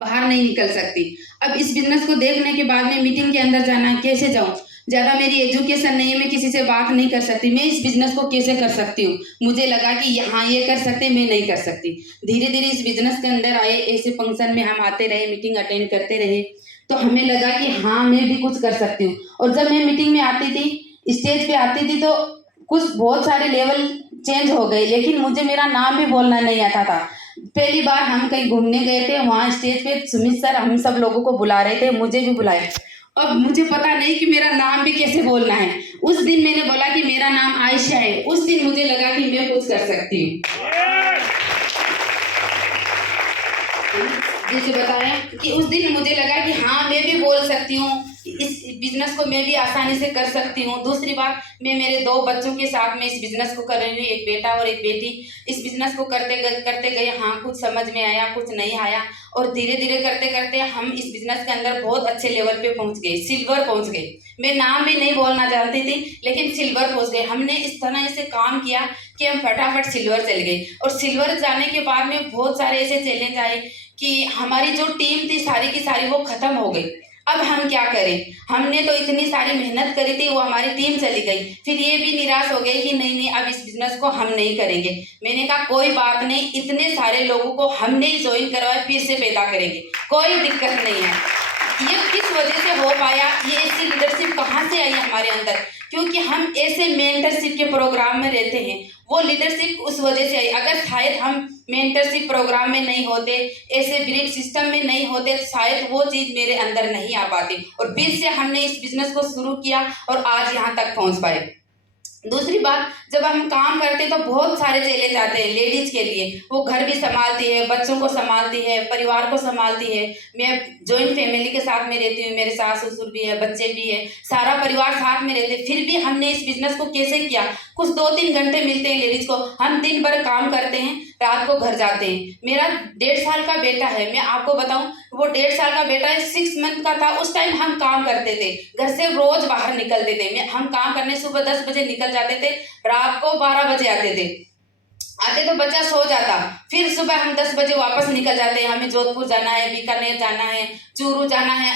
बाहर नहीं निकल सकती। अब इस बिजनेस को देखने के बाद में मीटिंग के अंदर जाना है, कैसे जाऊं? ज़्यादा मेरी एजुकेशन नहीं है, मैं किसी से बात नहीं कर सकती, मैं इस बिजनेस को कैसे कर सकती हूँ? मुझे लगा कि यहाँ ये कर सकते, मैं नहीं कर सकती। धीरे धीरे इस बिजनेस के अंदर आए, ऐसे फंक्शन में हम आते रहे, मीटिंग अटेंड करते रहे, तो हमें लगा कि हाँ मैं भी कुछ कर सकती हूँ। और जब मैं मीटिंग में आती थी, स्टेज पे आती थी, तो कुछ बहुत सारे लेवल चेंज हो गए, लेकिन मुझे मेरा नाम भी बोलना नहीं आता था। पहली बार हम कहीं घूमने गए थे, वहाँ स्टेज पे सुमित सर हम सब लोगों को बुला रहे थे, मुझे भी बुलाए। अब मुझे पता नहीं कि मेरा नाम भी कैसे बोलना है। उस दिन मैंने बोला कि मेरा नाम आयशा है। उस दिन मुझे लगा कि मैं कुछ कर सकती हूँ। जैसे बताया कि उस दिन मुझे लगा कि हाँ मैं भी बोल सकती हूँ, इस बिजनेस को मैं भी आसानी से कर सकती हूँ। दूसरी बात, मैं मेरे 2 बच्चों के साथ में इस बिजनेस को कर रही हूँ, एक बेटा और एक बेटी। इस बिजनेस को करते गए हाँ कुछ समझ में आया, कुछ नहीं आया, और धीरे धीरे करते करते हम इस बिजनेस के अंदर बहुत अच्छे लेवल पे पहुंच गए, सिल्वर पहुंच गए। मैं नाम भी नहीं बोलना चाहती थी, लेकिन सिल्वर पहुंच गए। हमने इस तरह से काम किया कि हम फटाफट सिल्वर चले गए। और सिल्वर जाने के बाद में बहुत सारे ऐसे चैलेंज आए कि हमारी जो टीम थी सारी की सारी वो खत्म हो गई। अब हम क्या करें? हमने तो इतनी सारी मेहनत करी थी, वो हमारी टीम चली गई। फिर ये भी निराश हो गई कि नहीं नहीं अब इस बिजनेस को हम नहीं करेंगे। मैंने कहा कोई बात नहीं, इतने सारे लोगों को हमने ही ज्वाइन करवाया, फिर से पैदा करेंगे, कोई दिक्कत नहीं है। ये किस वजह से हो पाया, ये ऐसी लीडरशिप कहाँ से आई हमारे अंदर? क्योंकि हम ऐसे मेंटरशिप के प्रोग्राम में रहते हैं, वो लीडरशिप उस वजह से आई। अगर शायद हम मेंटरशिप प्रोग्राम में नहीं होते, ऐसे ब्रीड सिस्टम में नहीं होते, शायद वो चीज़ मेरे अंदर नहीं आ पाती। और फिर से हमने इस बिजनेस को शुरू किया और आज यहाँ तक पहुँच पाए। दूसरी बात, जब हम काम करते हैं तो बहुत सारे चैलेंज आते हैं लेडीज के लिए। वो घर भी संभालती है, बच्चों को संभालती है, परिवार को संभालती है। मैं जॉइंट फैमिली के साथ में रहती हूँ, मेरे सास ससुर भी है, बच्चे भी है, सारा परिवार साथ में रहते। फिर भी हमने इस बिजनेस को कैसे किया? कुछ 2-3 घंटे मिलते हैं लेडीज को, हम दिन भर काम करते हैं, रात को घर जाते हैं। मेरा 1.5 साल का बेटा है, मैं आपको बताऊं, वो 1.5 साल का बेटा 6 मंथ का था, उस टाइम हम काम करते थे, घर से रोज बाहर निकलते थे। हम काम करने सुबह 10 बजे निकल जाते थे, रात को 12 बजे आते थे। आते तो बच्चा सो जाता, फिर सुबह हम 10 बजे वापस निकल जाते हैं। हमें जोधपुर जाना है, बीकानेर जाना है, चूरू जाना है,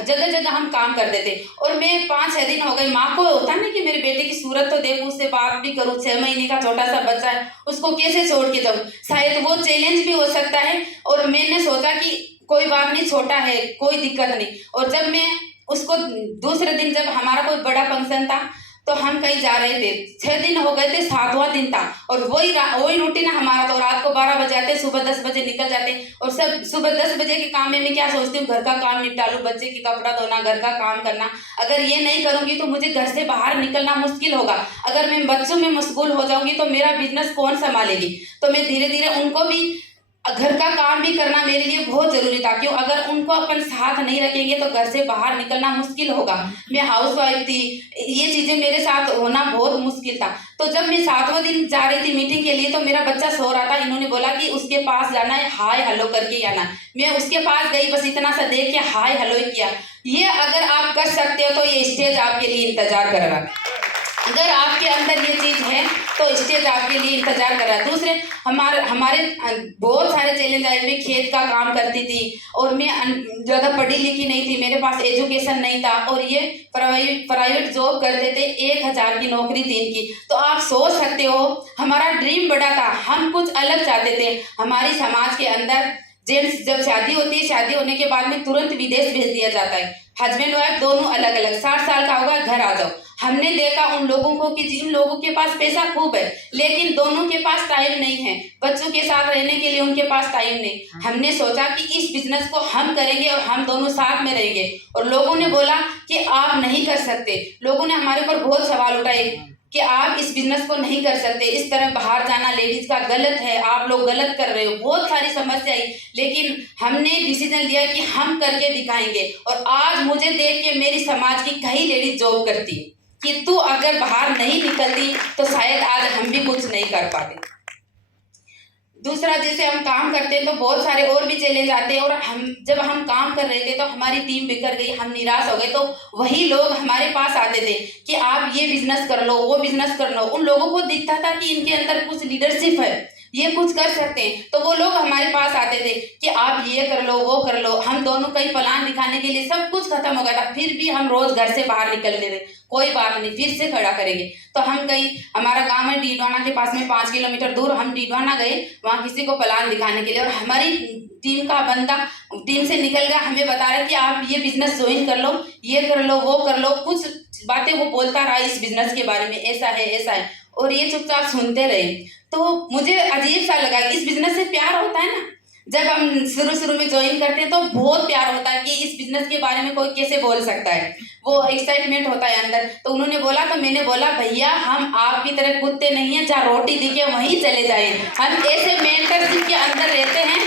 जगह जगह हम काम करते थे। और मैं 5-6 दिन हो गए, माँ को होता ना कि मेरे बेटे की सूरत तो देखूं, उससे बात भी करूं, 6 महीने का छोटा सा बच्चा है, उसको कैसे छोड़ के जाऊं? शायद वो चैलेंज भी हो सकता है। और मैंने सोचा कि कोई बात नहीं, छोटा है, कोई दिक्कत नहीं। और जब मैं उसको दूसरे दिन, जब हमारा कोई बड़ा फंक्शन था, तो हम कहीं जा रहे थे, 6 दिन हो गए थे, 7वां दिन था, और वही रूटीन है हमारा। तो रात को 12 बजे आते, सुबह 10 बजे निकल जाते। और सब सुबह 10 बजे के काम में मैं क्या सोचती हूँ, घर का काम निपटा लूँ, बच्चे की कपड़ा धोना, घर का काम करना। अगर ये नहीं करूंगी तो मुझे घर से बाहर निकलना मुश्किल होगा। अगर मैं बच्चों में मशगूल हो जाऊंगी तो मेरा बिजनेस कौन संभालेगी? तो मैं धीरे धीरे उनको भी, घर का काम भी करना मेरे लिए बहुत जरूरी था। क्यों? अगर उनको अपन साथ नहीं रखेंगे तो घर से बाहर निकलना मुश्किल होगा। मैं हाउस वाइफ थी, ये चीजें मेरे साथ होना बहुत मुश्किल था। तो जब मैं 7वां दिन जा रही थी मीटिंग के लिए, तो मेरा बच्चा सो रहा था। इन्होंने बोला कि उसके पास जाना है, हाय हेलो करके ही आना। मैं उसके पास गई, बस इतना सा देख के हाय हेलो ही किया। ये अगर आप कर सकते हो तो ये स्टेज आपके लिए इंतजार कर रहा है। अगर आपके अंदर ये चीज है तो स्टेज आपके लिए इंतजार कर रहा है। दूसरे हमारे बहुत सारे चैलेंज आए। मैं खेत का काम करती थी, और मैं ज्यादा पढ़ी लिखी नहीं थी, मेरे पास एजुकेशन नहीं था, और ये प्राइवेट जॉब करते थे, 1000 की नौकरी थी इनकी। तो आप सोच सकते हो, हमारा ड्रीम बड़ा था, हम कुछ अलग चाहते थे। हमारी समाज के अंदर जेंट्स जब शादी होती है, शादी होने के बाद में तुरंत विदेश भेज दिया जाता है। हस्बैंड वाइफ दोनों अलग अलग, 60 साल का होगा घर आ जाओ। हमने देखा उन लोगों को कि जिन लोगों के पास पैसा खूब है, लेकिन दोनों के पास टाइम नहीं है, बच्चों के साथ रहने के लिए उनके पास टाइम नहीं। हमने सोचा कि इस बिजनेस को हम करेंगे और हम दोनों साथ में रहेंगे। और लोगों ने बोला कि आप नहीं कर सकते। लोगों ने हमारे ऊपर बहुत सवाल उठाए कि आप इस बिजनेस को नहीं कर सकते, इस तरह बाहर जाना लेडीज का गलत है, आप लोग गलत कर रहे हो, बहुत सारी समस्या आई। लेकिन हमने डिसीजन लिया कि हम करके दिखाएंगे। और आज मुझे देख के मेरी समाज की कई लेडीज जॉब करती है कि तू अगर बाहर नहीं निकलती तो शायद आज हम भी कुछ नहीं कर पाते। दूसरा, जैसे हम काम करते हैं तो बहुत सारे और भी चैलेंज आते हैं। और जब हम काम कर रहे थे तो हमारी टीम बिखर गई, हम निराश हो गए। तो वही लोग हमारे पास आते थे कि आप ये बिजनेस कर लो, वो बिजनेस कर लो। उन लोगों को दिखता था कि इनके अंदर कुछ लीडरशिप है, ये कुछ कर सकते हैं। तो वो लोग हमारे पास आते थे कि आप ये कर लो, वो कर लो। हम दोनों कई प्लान दिखाने के लिए सब कुछ खत्म हो गया था, फिर भी हम रोज घर से बाहर निकलते थे, कोई बात नहीं, फिर से खड़ा करेंगे। तो हम गई, हमारा गांव है डीडवाना के पास में 5 किलोमीटर दूर, हम डीडवाना गए वहाँ किसी को प्लान दिखाने के लिए, और हमारी टीम का बंदा टीम से निकल गया, हमें बता रहा है कि आप ये बिजनेस ज्वाइन कर लो, ये कर लो, वो कर लो, कुछ बातें वो बोलता रहा इस बिजनेस के बारे में, ऐसा है ऐसा है, और ये चुपचाप सुनते रहे। तो मुझे अजीब सा लगा, इस बिजनेस से प्यार होता है ना, जब हम शुरू शुरू में ज्वाइन करते हैं तो बहुत प्यार होता है कि इस बिजनेस के बारे में कोई कैसे बोल सकता है, वो एक्साइटमेंट होता है अंदर। तो उन्होंने बोला, तो मैंने बोला भैया हम आपकी तरह कुत्ते नहीं हैं, जहाँ रोटी दिखे वहीं चले जाएं। हम ऐसे मेंटरशिप के अंदर रहते हैं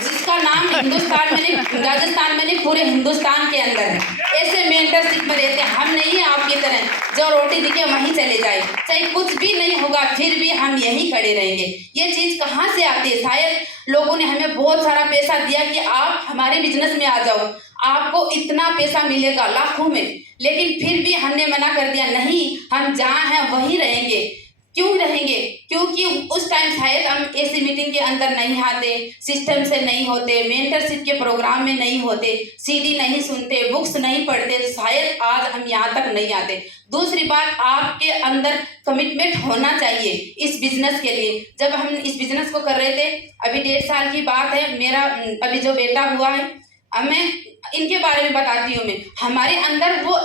जिसका नाम हिंदुस्तान में नहीं, राजस्थान में नहीं, पूरे हिंदुस्तान के अंदर है। ऐसे मेंटरशिप में रहते हैं, हम नहीं है आपकी तरह जो रोटी दिखे वहीं चले जाए, चाहे कुछ भी नहीं होगा फिर भी हम यहीं खड़े रहेंगे। ये चीज़ कहाँ से आती है? शायद लोगों ने हमें बहुत सारा पैसा दिया कि आप हमारे बिजनेस में आ जाओ, आपको इतना पैसा मिलेगा लाखों में, लेकिन फिर भी हमने मना कर दिया, नहीं हम जहाँ हैं वहीं रहेंगे। क्यों रहेंगे? क्योंकि उस टाइम शायद हम ऐसी मीटिंग के अंदर नहीं आते, सिस्टम से नहीं होते, मेंटरशिप के प्रोग्राम में नहीं होते, सीडी नहीं सुनते, बुक्स नहीं पढ़ते, तो शायद आज हम यहाँ तक नहीं आते। दूसरी बात, आपके अंदर कमिटमेंट होना चाहिए इस बिजनेस के लिए। जब हम इस बिजनेस को कर रहे थे, अभी 1.5 साल की बात है, मेरा अभी जो बेटा हुआ है, अब मैं इनके बारे में बताती हूँ। मैं हमारे अंदर वो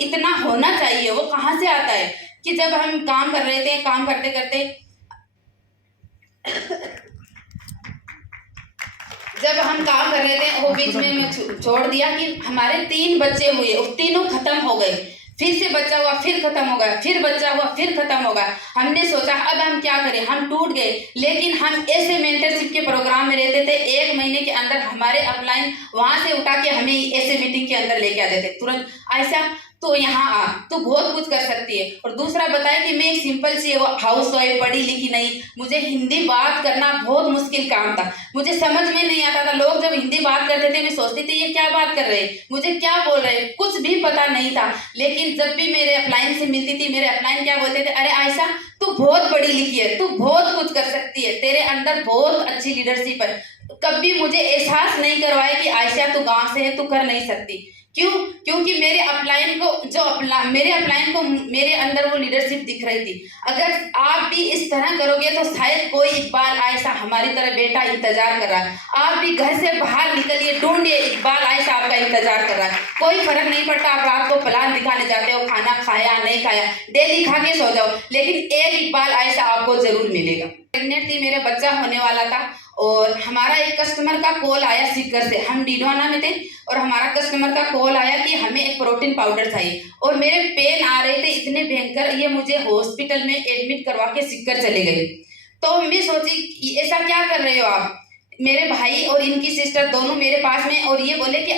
इतना होना चाहिए, वो कहाँ से आता है कि जब हम काम कर रहे थे, काम करते करते जब हम काम कर रहे थे वो बीच में मैं छोड़ दिया कि हमारे 3 बच्चे हुए, वो तीनों खत्म हो गए, फिर से बच्चा हुआ, फिर खत्म हो गया, फिर बच्चा हुआ, फिर खत्म हो गया। हमने सोचा अब हम क्या करें, हम टूट गए। लेकिन हम ऐसे मेंटरशिप के प्रोग्राम में रहते थे, 1 महीने के अंदर हमारे अपलाइन वहां से उठा के हमें ऐसे मीटिंग के अंदर लेके आते थे तुरंत, ऐसा तो यहाँ आ, तो बहुत कुछ कर सकती है। और दूसरा बताया कि मैं एक सिंपल सी हाउस वाइफ, पढ़ी लिखी नहीं, मुझे हिंदी बात करना बहुत मुश्किल काम था, मुझे समझ में नहीं आता था। लोग जब हिंदी बात करते थे मैं सोचती थी ये क्या बात कर रहे हैं, मुझे क्या बोल रहे हैं, कुछ भी पता नहीं था। लेकिन जब भी मेरे अपलाइन से मिलती थी, मेरे अपलाइन क्या बोलते थे, अरे आयशा तू बहुत पढ़ी लिखी है, तू बहुत कुछ कर सकती है, तेरे अंदर बहुत अच्छी लीडरशिप है। कभी मुझे एहसास नहीं करवाया कि आयशा तू गाँव से है, तू कर नहीं सकती। क्यों? क्योंकि मेरे अपलाइन को मेरे अंदर वो लीडरशिप दिख रही थी। अगर आप भी इस तरह करोगे तो शायद कोई इकबाल आयशा हमारी तरह बेटा इंतजार कर रहा है। आप भी घर से बाहर निकलिए, ढूंढिए, इकबाल आयशा आपका इंतजार कर रहा है। कोई फर्क नहीं पड़ता आप रात को प्लान दिखाने जाते हो, खाना खाया नहीं खाया, डेली खा के सो जाओ, लेकिन एक इकबाल आयशा आपको जरूर मिलेगा। प्रेग्नेंट थी, मेरा बच्चा होने वाला था, और हमारा एक कस्टमर का कॉल आया सीकर से, हम डीडवाना में थे, और हमारा कस्टमर का कॉल आया कि हमें एक प्रोटीन पाउडर चाहिए, और मेरे पेन आ रहे थे इतने भयंकर, ये मुझे हॉस्पिटल में एडमिट करवा के सीकर चले गए। तो मैं सोची ऐसा क्या कर रहे हो आप? मेरे भाई और इनकी सिस्टर दोनों मेरे पास में, और ये बोले कि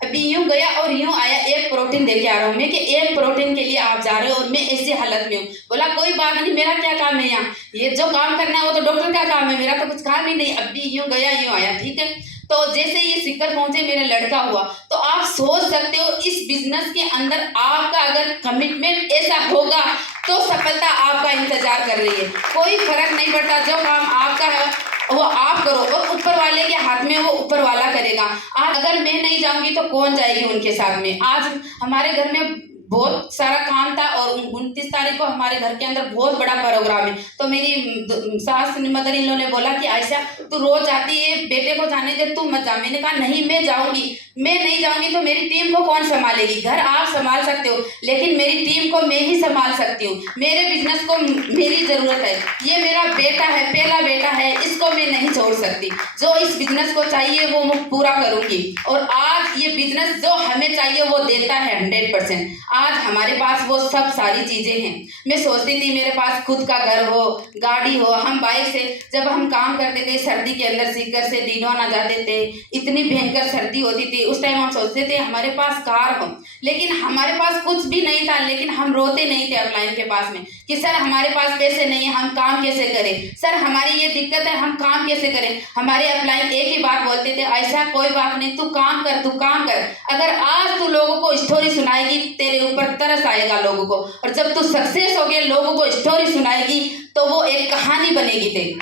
अभी यूं गया और यूं आया, एक प्रोटीन दे के आ रहा हूँ मैं, कि एक प्रोटीन के लिए आप जा रहे हो और मैं ऐसी हालत में हूँ। बोला कोई बात नहीं, मेरा क्या काम है यहाँ, ये जो काम करना है वो तो डॉक्टर का काम है, मेरा तो कुछ काम ही नहीं, अभी यूं गया यूं आया, ठीक है। तो जैसे ये सीकर पहुंचे, मेरा लड़का हुआ, तो आप सोच सकते हो इस बिजनेस के अंदर आपका अगर कमिटमेंट ऐसा होगा तो सफलता आपका इंतजार कर रही है। कोई फर्क नहीं पड़ता, जो काम आपका है वो आप करो, और ऊपर वाले के हाथ में वो ऊपर वाला करेगा। आज अगर मैं नहीं जाऊंगी तो कौन जाएगी उनके साथ में? आज हमारे घर में बहुत सारा काम था, और 29 तारीख को हमारे घर के अंदर बहुत बड़ा प्रोग्राम है। तो मेरी सास मदर इन लोगों ने बोला कि आयशा तू रोज आती है, बेटे को जाने दे, तू मत जा। मैंने कहा नहीं, मैं जाऊंगी, मैं नहीं जाऊंगी तो मेरी टीम को कौन संभालेगी? घर आप संभाल सकते हो, लेकिन मेरी टीम को मैं ही संभाल सकती हूँ। मेरे बिजनेस को मेरी जरूरत है, ये मेरा बेटा है, पहला बेटा है, इसको मैं नहीं छोड़ सकती। जो इस बिजनेस को चाहिए वो मैं पूरा करूंगी, और आज ये बिजनेस जो हमें चाहिए वो देता है 100%। आज हमारे पास वो सब सारी चीजें हैं। मैं सोचती थी मेरे पास खुद का घर हो, गाड़ी हो, हम बाइक से जब हम काम करते थे सर्दी के अंदर सीकर से डीडवाना जाते थे, इतनी भयंकर सर्दी होती थी, उस टाइम हम सोचते थे हमारे पास कार हो, लेकिन हमारे पास कुछ भी नहीं था। लेकिन हम रोते नहीं थे अपलाइन के पास में कि सर हमारे पास पैसे नहीं है, हम काम कैसे करें, सर हमारी ये दिक्कत है, हम काम कैसे करें। हमारे अपलाइन एक ही बात बोलते थे, ऐसा कोई बात नहीं, तू काम कर, तू काम कर। अगर आज तू लोगों को स्टोरी सुनाएगी, तेरे ऊपर तरस आएगा लोगों को, और जब तू सक्सेस हो गए लोगों को स्टोरी सुनाएगी तो वो एक कहानी बनेगी तेरी।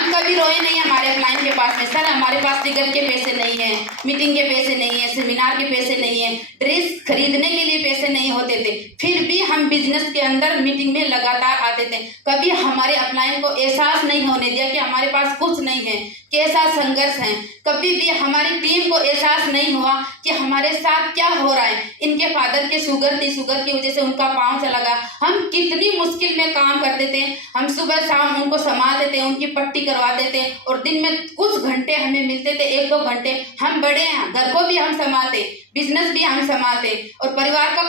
हम कभी रोए नहीं हमारे अपलाइन के पास में, सर हमारे पास टिकट के पैसे नहीं है, मीटिंग के पैसे नहीं है, सेमिनार के पैसे नहीं है, ड्रेस खरीदने के लिए पैसे नहीं होते थे, फिर भी हम बिजनेस के अंदर मीटिंग में लगातार आते थे। कभी हमारे अपलाइन को एहसास नहीं होने दिया कि हमारे पास कुछ नहीं है, कैसा संघर्ष है। कभी भी हमारी टीम को एहसास नहीं हुआ कि हमारे साथ क्या हो रहा है। इनके फादर के शुगर थी, शुगर की वजह से उनका पाँव चला गया। हम कितनी मुश्किल में काम करते थे, हम सुबह शाम उनको संभालते थे, उनकी पट्टी करवाते थे, और दिन में कुछ घंटे हमें मिलते थे, 1-2 घंटे। हम बड़े हैं, घर को भी हम संभालते, बिजनेस भी हम संभालते, और परिवार का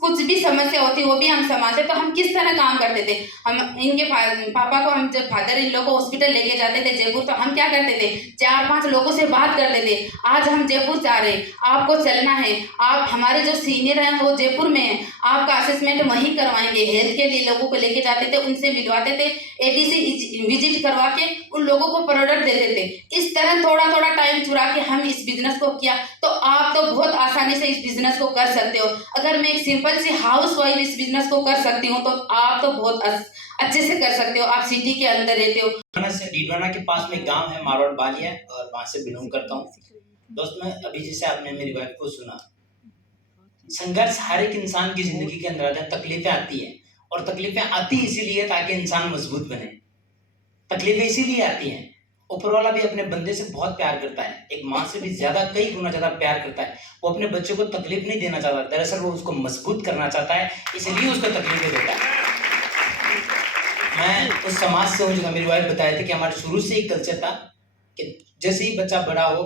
कुछ भी समस्या होती वो भी हम संभालते। तो हम किस तरह काम करते थे। हम इनके पापा को, हम जब फादर इन लोग को हॉस्पिटल लेके जाते थे जयपुर, तो हम क्या करते थे, 4-5 लोगों से बात करते थे, आज हम जयपुर जा रहे हैं, आपको चलना है, आप हमारे जो सीनियर हैं वो जयपुर में हैं, आपका असेसमेंट वहीं करवाएंगे। हेल्थ के लिए लोगों को लेके जाते थे, उनसे मिलवाते थे, एडीसी विजिट करवा के उन लोगों को प्रोडक्ट देते थे। इस तरह थोड़ा थोड़ा टाइम चुरा के हम इस बिजनेस को किया। तो आप तो बहुत आसानी से इस बिजनेस को कर सकते हो। अगर मैं एक सिंपल सी हाउस वाइफ इस बिजनेस को कर सकती हूँ, तो आप तो बहुत अच्छे से कर सकते हो। आप सिटी के अंदर रहते हो। डीडवाना के पास में गांव है मारवाड़ बालिया, और वहां से बिलोंग करता हूँ। दोस्त मैं अभी जैसे आपने मेरी वाइफ को सुना, संघर्ष हर एक इंसान की जिंदगी के अंदर आता है, तकलीफें आती है, और तकलीफें आती इसीलिए ताकि इंसान मजबूत बने। तकलीफें इसीलिए आती हैं। ऊपर वाला भी अपने बंदे से बहुत प्यार करता है, एक माँ से भी ज्यादा, कई गुना ज्यादा प्यार करता है। वो अपने बच्चे को तकलीफ नहीं देना चाहता, दरअसल वो उसको मजबूत करना चाहता है, इसलिए उसको तकलीफें देता है। मैं उस समाज से हूँ जो मेरी वाइफ बताए थे कि हमारे शुरू से ही कल्चर था कि जैसे ही बच्चा बड़ा हो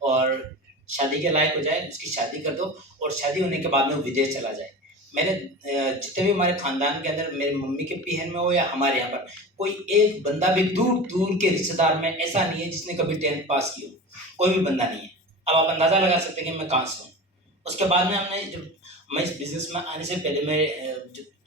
और शादी के लायक हो जाए, उसकी शादी कर दो, और शादी होने के बाद में वो विदेश चला जाए। मैंने जितने भी हमारे खानदान के अंदर, मेरे मम्मी के पीहन में हो या हमारे यहाँ पर, कोई एक बंदा भी दूर दूर के रिश्तेदार में ऐसा नहीं है जिसने कभी 10th पास की हो, कोई भी बंदा नहीं है। अब आप अंदाजा लगा सकते हैं कि मैं कहाँ से हूँ। उसके बाद में हमने, जब मैं इस बिजनेस में आने से पहले मैं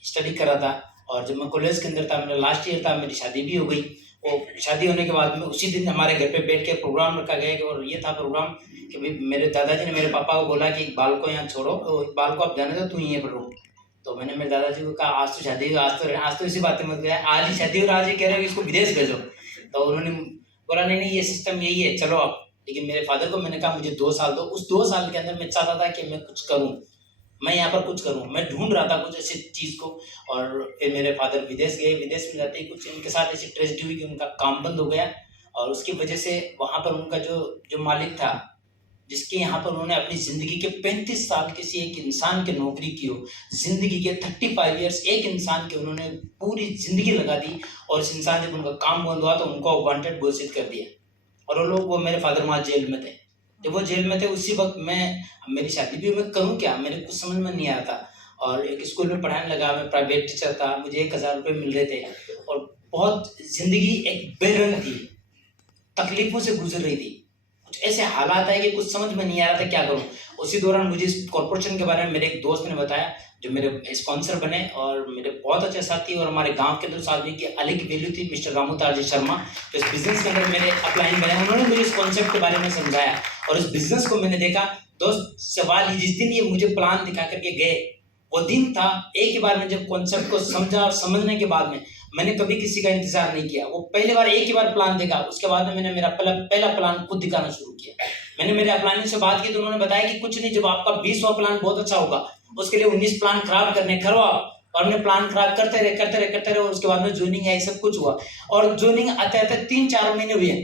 स्टडी कर रहा था, और जब मैं कॉलेज के अंदर था, मेरा लास्ट ईयर था, मेरी शादी भी हो गई। और शादी होने के बाद में उसी दिन हमारे घर पे बैठ के प्रोग्राम रखा गया, और ये था प्रोग्राम कि भाई मेरे दादाजी ने मेरे पापा को बोला कि एक बाल को यहाँ छोड़ो, और एक बाल को आप जाने दो, तू यहीं पर रुक। तो मैंने मेरे दादाजी को कहा आज तो शादी हुई, आज तो इसी बातें मत गया, आज ही शादी, और आज ही कह रहे हो कि इसको विदेश भेजो। तो उन्होंने बोला नहीं ये सिस्टम यही है, चलो आप। लेकिन मेरे फादर को मैंने कहा मुझे 2 साल दो। उस 2 साल के अंदर मैं चाहता था कि मैं कुछ करूँ, मैं यहाँ पर कुछ करूँ, मैं ढूंढ रहा था कुछ ऐसी चीज़ को। और फिर मेरे फादर विदेश गए, विदेश में जाते ही कुछ इनके साथ ऐसी ट्रेजेडी हुई कि उनका काम बंद हो गया, और उसकी वजह से वहाँ पर उनका जो मालिक था, जिसके यहाँ पर उन्होंने अपनी ज़िंदगी के 35 साल किसी एक इंसान की नौकरी की हो, ज़िंदगी के 35 ईयर्स एक इंसान के उन्होंने पूरी ज़िंदगी लगा दी, और इस इंसान जब उनका काम बंद हुआ तो उनको वांटेड घोषित कर दिया। और वो मेरे फादर वहाँ जेल में थे। जब वो जेल में थे उसी वक्त मेरी शादी भी, मैं करूँ क्या, मेरे कुछ समझ में नहीं आ रहा था। और एक स्कूल में पढ़ाने लगा, मैं प्राइवेट टीचर था, मुझे 1000 रुपये मिल रहे थे, और बहुत ज़िंदगी एक बेरंग थी, तकलीफ़ों से गुजर रही थी। कुछ ऐसे हालात है कि कुछ समझ में नहीं आ रहा था क्या करूं। उसी दौरान मुझे इस कॉर्पोरेशन के बारे में मेरे एक दोस्त ने बताया, जो मेरे स्पॉन्सर बने और मेरे बहुत अच्छे साथी, और हमारे गांव के अंदर उस आदमी की अलग वैल्यू थी, मिस्टर रामूताजी शर्मा। तो इस बिजनेस के अंदर मेरे अपलाइन बने, उन्होंने मुझे इस कॉन्सेप्ट के बारे में समझाया, और इस बिजनेस को मैंने देखा। दोस्त सवाल ही, जिस दिन ये मुझे प्लान दिखा करके गए, वो दिन था एक ही बार में जब कॉन्सेप्ट को समझा, और समझने के बाद में मैंने कभी किसी का इंतजार नहीं किया। वो पहली बार एक ही बार प्लान देखा, उसके बाद में मैंने मेरा पहला प्लान खुद दिखाना शुरू किया। मैंने मेरे अपलाइन से बात की तो उन्होंने बताया कि कुछ नहीं, जब आपका 20वां प्लान बहुत अच्छा होगा, उसके लिए 19 प्लान खराब करो आप। और हमने प्लान खराब करते रहे, और उसके बाद में ज्वाइनिंग आई, सब कुछ हुआ। और ज्वाइनिंग आते 3-4 महीने हुए,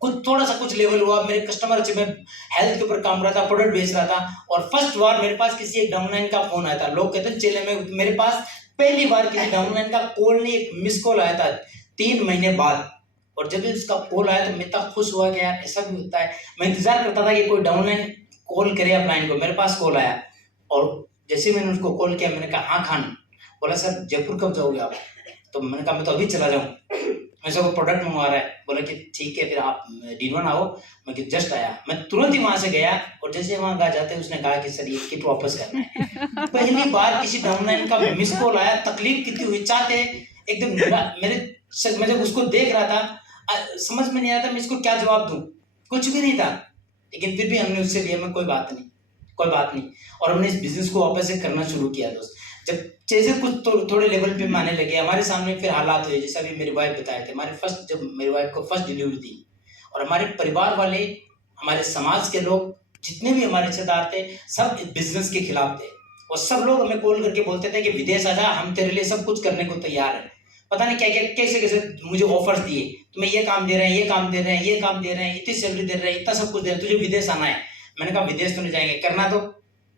कुछ थोड़ा सा कुछ लेवल हुआ। मेरे कस्टमर से मैं हेल्थ के ऊपर काम रहा था, प्रोडक्ट बेच रहा था, और फर्स्ट बार मेरे पास किसी एक डाउनलाइन का फोन आया था। लोग कहते हैं चले में, मेरे पास पहली बार किसी डाउनलाइन का कॉल नहीं, एक मिस कॉल आया था 3 महीने बाद। और जब इसका कॉल आया तो मैं इतना खुश हुआ कि यार ऐसा भी होता है। मैं इंतजार करता था कि कोई डाउनलाइन कॉल करे अपलाइन को। मेरे पास कॉल आया, और जैसे मैंने उसको कॉल किया, मैंने कहा हाँ खान। बोला सर जयपुर कब जाओगे आप? तो मैंने कहा मैं तो अभी चला जाऊँ, मैं सबको प्रोडक्ट मंगवा रहा है। बोला कि ठीक है फिर आप डीडवाना आओ। मैं कि जस्ट आया, मैं तुरंत ही वहां से गया, और जैसे वहां जाते उसने कहा कि सर ये किट वापस करना है। पहली बार किसी डाउनलाइन का मिस कॉल आया, तकलीफ कितनी हुई, चाहते एकदम मैं जब उसको देख रहा था समझ में नहीं आया था मैं इसको क्या जवाब दूं, कुछ भी नहीं था। लेकिन फिर भी हमने उससे लिया, मैं कोई बात नहीं। और हमने इस बिजनेस को वापस से करना शुरू किया। दोस्त जब जैसे कुछ थोड़े लेवल पे माने लगे, हमारे सामने फिर हालात हुए, जैसे अभी मेरी वाइफ बताए थे, जब मेरी वाइफ को फर्स्ट डिलीवरी थी, और हमारे परिवार वाले, हमारे समाज के लोग, जितने भी हमारे रिश्तेदार थे, सब इस बिजनेस के खिलाफ थे, और सब लोग हमें कॉल करके बोलते थे कि विदेश आ जा, हम तेरे लिए सब कुछ करने को तैयार हैं। पता नहीं क्या क्या कैसे कैसे मुझे ऑफर्स दिए, तुम्हें ये काम दे रहे हैं, ये काम दे रहे हैं, ये काम दे रहे हैं, इतनी सैलरी दे रहे हैं, इतना सब कुछ दे रहे हैं, तुझे विदेश आना है। मैंने कहा विदेश तो नहीं जाएंगे, करना तो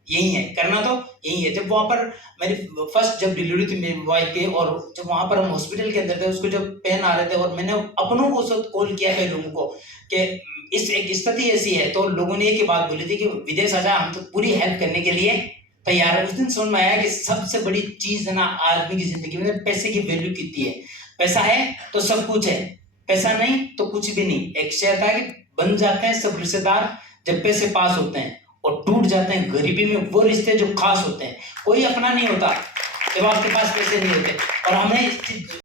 यही है, करना तो यही है। जब वहाँ पर मेरी फर्स्ट जब डिलीवरी थी मेरी वाइफ की, और जब वहाँ पर हम हॉस्पिटल के अंदर थे, उसको जब पेन आ रहे थे, और मैंने अपनों को उस वक्त कॉल किया कई लोगों को कि इस एक स्थिति ऐसी है, तो लोगों ने एक ही बात बोली थी कि विदेश आ जा, हम तो पूरी हेल्प करने के लिए तैयार है। उस दिन समझ में आया कि सबसे बड़ी चीज है ना आदमी की जिंदगी में, पैसे की वैल्यू कितनी है। पैसा है तो सब कुछ है, पैसा नहीं तो कुछ भी नहीं। एक शेर था कि बन जाते हैं सब रिश्तेदार जब पैसे पास होते हैं, और टूट जाते हैं गरीबी में वो रिश्ते जो खास होते हैं। कोई अपना नहीं होता जब आपके पास पैसे नहीं होते। और हमें